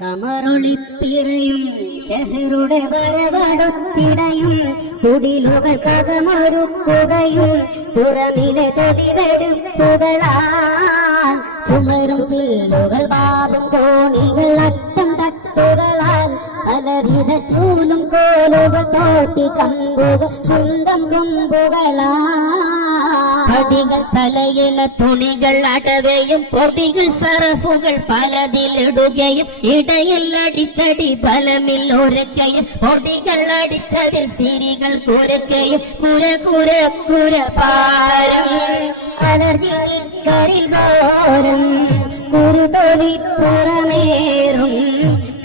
കമറൊളിപ്പിറയും ഷെഹറുടെ വരവടത്തിടയും കുടിലുകൾ കഥമൊരുക്കുകയും തുറമിലെ തൊടിവെടുപ്പുകളാൽ ചുമരും ചീലുകൾ ബാബും കോണികൾ അറ്റം തട്ടുകളാൽ പലവിധ ചൂലും കോലുകൾ തോട്ടി കമ്പുകൾ കുന്തം കൊമ്പുകളാൽ പടികൾ തലയിണ തുണികൾ അടവയും പൊതികൾ സറഫുകൾ പലതിലിടുകയും ഇടയിൽ അടിക്കടി ബലമിൽ ഒരുക്കയും പൊടികൾ അടിച്ചതിൽ സിരികൾ കുരക്കയും കുര കുര കുര പാരം. ഘോരം കുറുതൊലി പുറമേറും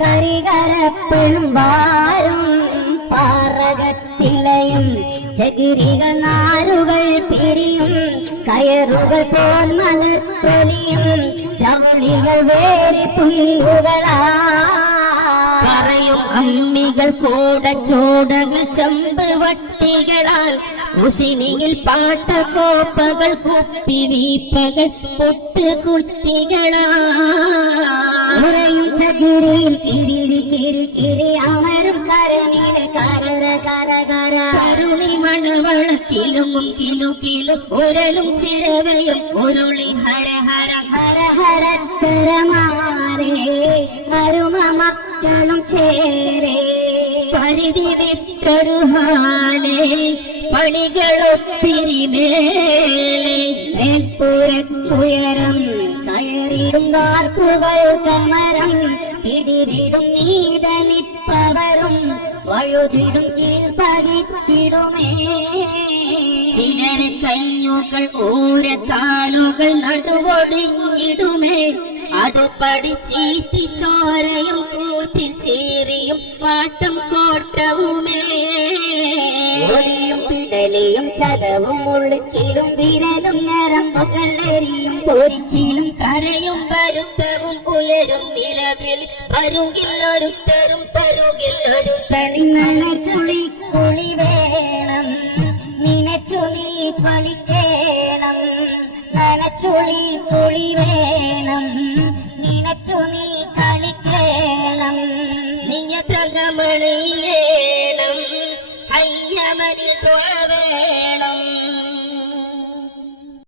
കരികരപ്പിളും വാരും പാറകത്തിലയും ചകിരികൾ നാരുകൾ പിരിയും கயறுகள் போல் மலர் பொலியும் ஜவுளிகள் வேறு புங்குகளா? கரையும் அம்மிகள் கோட சோடங்கள் செம்பு வட்டிகளால் உசினியில் பாட்ட கோப்பகள் குப்பி வீப்பகள் பொட்டு குத்திகளா முறையும் சகிரியில் கிரிடி கிரி கிரி அமரும் கரணில கரட கர മണവളക്കിലുങ്ങും കിലു കിലു ഉരലും ചിരവയും ഉരുളി ഹര ഹര ഹര ഹര മരുമക്കളും ചേരേ. പരിധി വിട്ടൊരു പണികളും പണികളൊത്തിരിമേലേ മേൽപ്പുരത്തുയരം കയറിടും വാർപ്പുകൾ കമരം നീതനിപ്പവരും വഴുതിടും ചിലര് കയ്യുകൾ ഊരക്കാലുകൾ നടുവൊടിഞ്ഞിടുമേ അത് പഠിച്ചീറ്റി ചോരയും കൂറ്റിൽ ചേരിയും പാട്ടും കോട്ടവുമേ. ഒലിയും പിടലിയും ചതവും ഉള്ളിലും വിരലും ഞരമ്പുകൾ എരിയും പൊരിച്ചിലും കരയും പരുത്തവും ഉയരും നിലവിൽ. പരുകിൽ ഒരുത്തരും പരുകിൽ ഒരു തണി നനച്ചുളി നനച്ചുളി തുളി വേണം. നിനച്ചു നീ കളിക്കേണം. നീ എത്ര